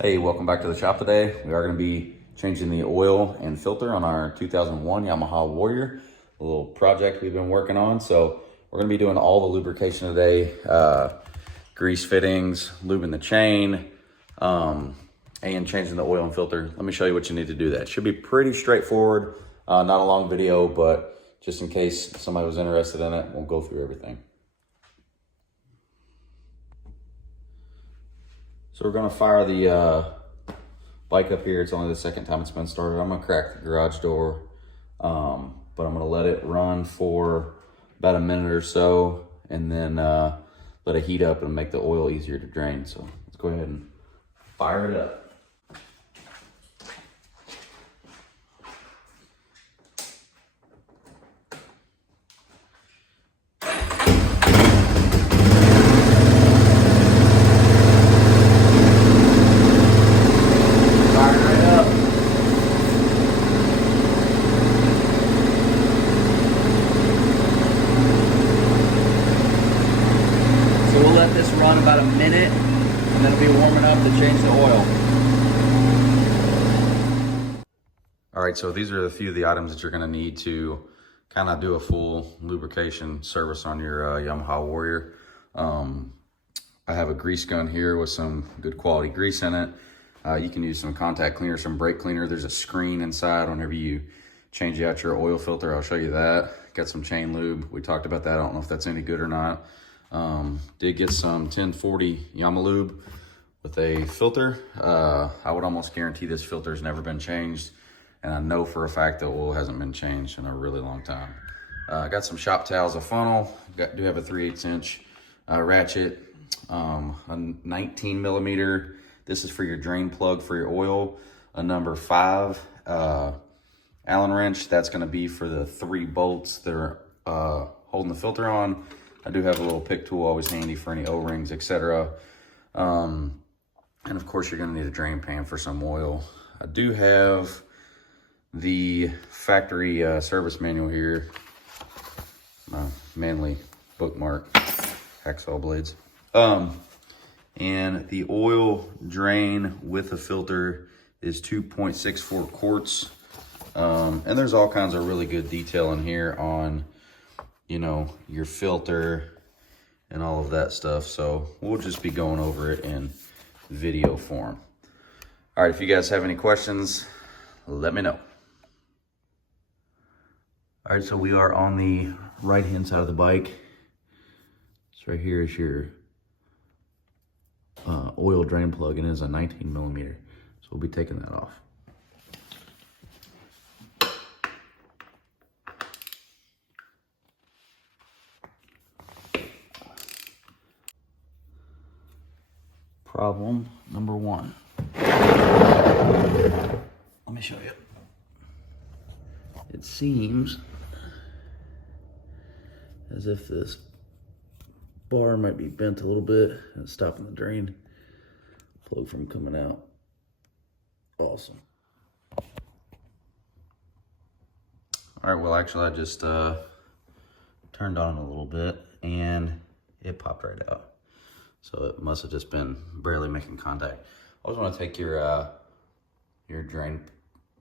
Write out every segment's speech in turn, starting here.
Hey, welcome back to the shop today. We are going to be changing the oil and filter on our 2001 Yamaha Warrior, a little project we've been working on. So we're going to be doing all the lubrication today, grease fittings, lubing the chain, and changing the oil and filter. Let me show you what you need to do that. It should be pretty straightforward, not a long video, but just in case somebody was interested in it, we'll go through everything. So we're gonna fire the bike up here. It's only the second time it's been started. I'm gonna crack the garage door, but I'm gonna let it run for about a minute or so, and then let it heat up and make the oil easier to drain. So let's go ahead and fire it up. So we'll let this run about a minute, and then it'll be warming up to change the oil. All right, so these are a few of the items that you're gonna need to kind of do a full lubrication service on your Yamaha Warrior. I have a grease gun here with some good quality grease in it. You can use some contact cleaner, some brake cleaner. There's a screen inside whenever you change out your oil filter. I'll show you that. Got some chain lube. We talked about that. I don't know if that's any good or not. Did get some 1040 Yamaha lube with a filter. I would almost guarantee this filter's never been changed, and I know for a fact that oil hasn't been changed in a really long time. I got some shop towels, a funnel. Do have a 3/8 inch ratchet, a 19 millimeter. This is for your drain plug for your oil. A number 5 Allen wrench. That's going to be for the 3 bolts that are holding the filter on. I do have a little pick tool always handy for any O-rings, etc. And of course, you're going to need a drain pan for some oil. I do have the factory service manual here. My manly bookmark, hacksaw blades. And the oil drain with the filter is 2.64 quarts. And there's all kinds of really good detail in here on, you know, your filter and all of that stuff. So we'll just be going over it in video form. All right, if you guys have any questions, let me know. All right, so we are on the right-hand side of the bike. So right here is your oil drain plug, and it is a 19 millimeter. So we'll be taking that off. Problem number 1. Let me show you. It seems as if this bar might be bent a little bit and stopping the drain flow from coming out. Awesome. All right, well, actually, I just turned on a little bit and it popped right out. So it must have just been barely making contact. I always want to take your drain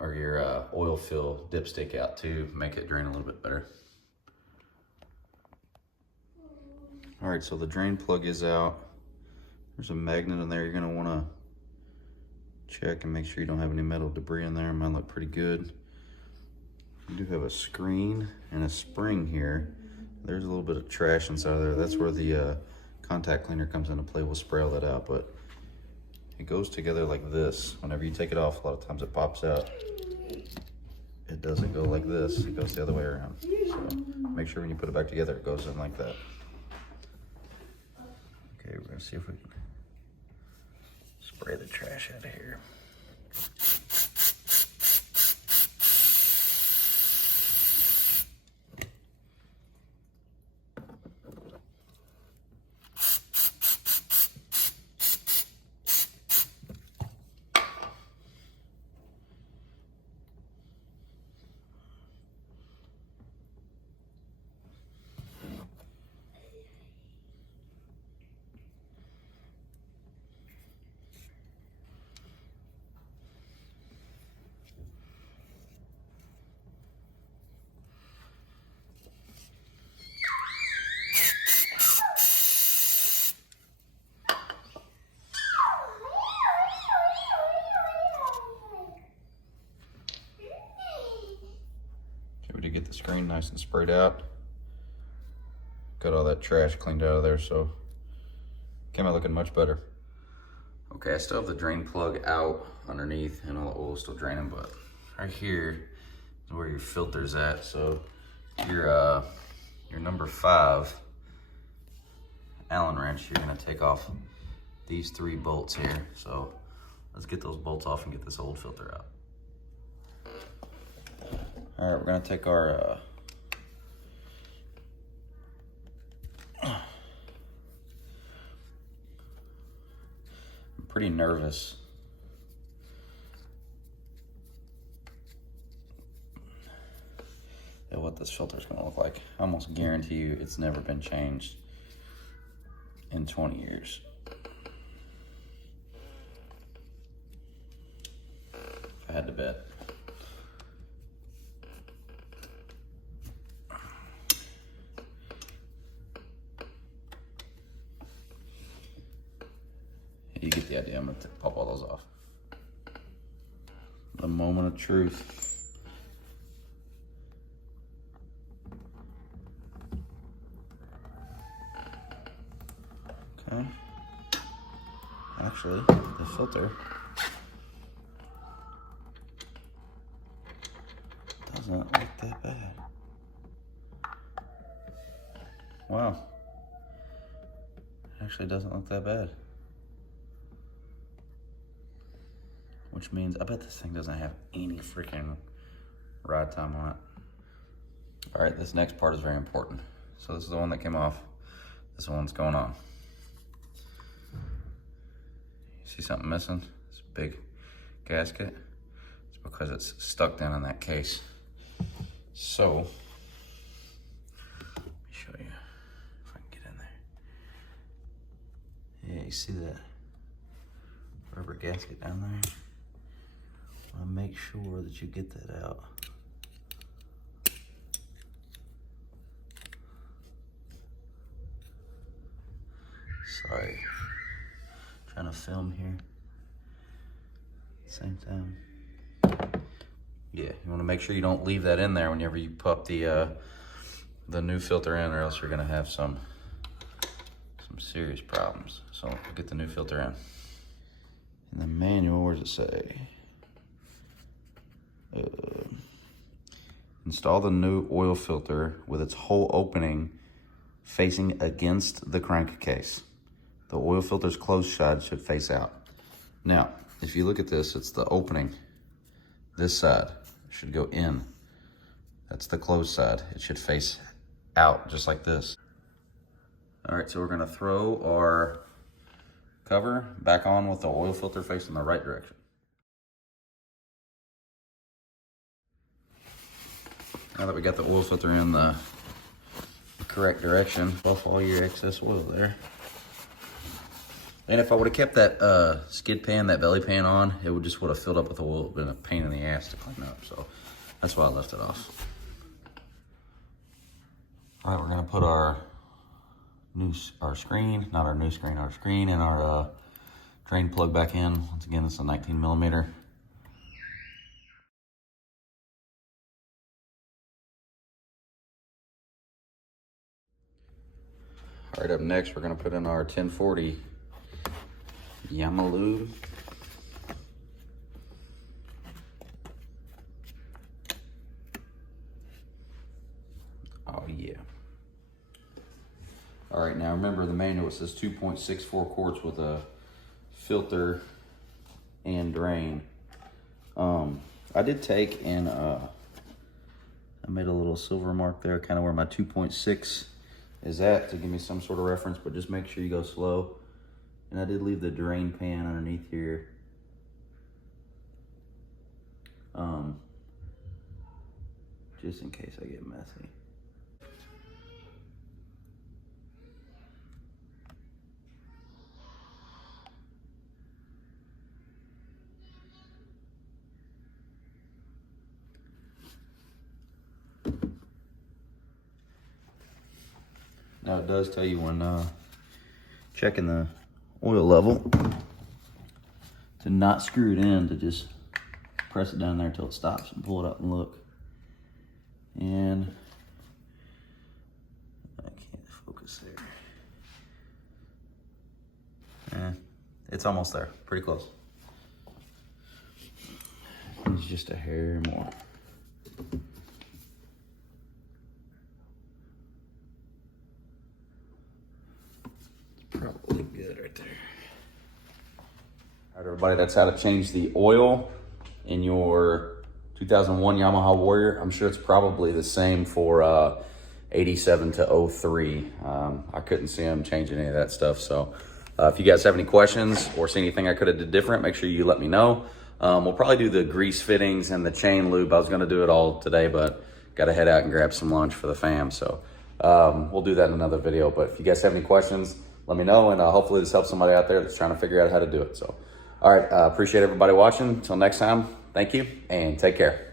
or your oil fill dipstick out too, make it drain a little bit better. All right, so the drain plug is out. There's a magnet in there. You're gonna wanna check and make sure you don't have any metal debris in there. Mine look pretty good. You do have a screen and a spring here. There's a little bit of trash inside there. That's where the contact cleaner comes into play. We'll spray all that out, but it goes together like this. Whenever you take it off, a lot of times it pops out. It doesn't go like this. It goes the other way around. So make sure when you put it back together, it goes in like that. Okay, we're gonna see if we can spray the trash out of here. the screen nice and sprayed out. Got all that trash cleaned out of there, so came out looking much better. Okay, I still have the drain plug out underneath and all the oil is still draining, but right here is where your filter's at. So your number 5 Allen wrench, you're gonna take off these 3 bolts here. So let's get those bolts off and get this old filter out. All right, we're gonna take our I'm pretty nervous at what this filter is gonna look like. I almost guarantee you it's never been changed in 20 years. If I had to bet. You get the idea. I'm gonna pop all those off. The moment of truth. Okay. Actually, the filter doesn't look that bad. Wow. It actually doesn't look that bad. Which means I bet this thing doesn't have any freaking ride time on it. All right, this next part is very important. So this is the one that came off. This one's going on. You see something missing? It's a big gasket. It's because it's stuck down in that case. So, let me show you if I can get in there. Yeah, you see that rubber gasket down there? I'll make sure that you get that out. Sorry, trying to film here. Same time. Yeah, you want to make sure you don't leave that in there whenever you pop the new filter in, or else you're gonna have some serious problems. So we'll get the new filter in. In the manual, where does it say? Install the new oil filter with its hole opening facing against the crankcase. The oil filter's closed side should face out. Now, if you look at this, it's the opening. This side should go in. That's the closed side. It should face out, just like this. All right, so we're gonna throw our cover back on with the oil filter facing the right direction. Now that we got the oil filter in the correct direction, buff all your excess oil there. And if I would have kept that skid pan, that belly pan on, it would have filled up with oil. It would have been a pain in the ass to clean up. So that's why I left it off. All right, we're gonna put our screen and our drain plug back in. Once again, it's a 19mm. All right, up next, we're gonna put in our 1040 Yamaha. Oh yeah. All right, now remember the manual, it says 2.64 quarts with a filter and drain. I did take and I made a little silver mark there, kind of where my 2.6 is at, to give me some sort of reference, but just make sure you go slow. And I did leave the drain pan underneath here. Just in case I get messy. Now it does tell you when checking the oil level to not screw it in, to just press it down there until it stops and pull it up and look. And I can't focus there. It's almost there, pretty close. It's just a hair more. Probably good right there. All right, everybody, that's how to change the oil in your 2001 Yamaha Warrior. I'm sure it's probably the same for 87 to 03. I couldn't see them changing any of that stuff. So if you guys have any questions or see anything I could have did different, make sure you let me know. We'll probably do the grease fittings and the chain lube. I was gonna do it all today, but got to head out and grab some lunch for the fam. So we'll do that in another video. But if you guys have any questions, let me know, and hopefully this helps somebody out there that's trying to figure out how to do it. So, all right, appreciate everybody watching. Until next time, thank you, and take care.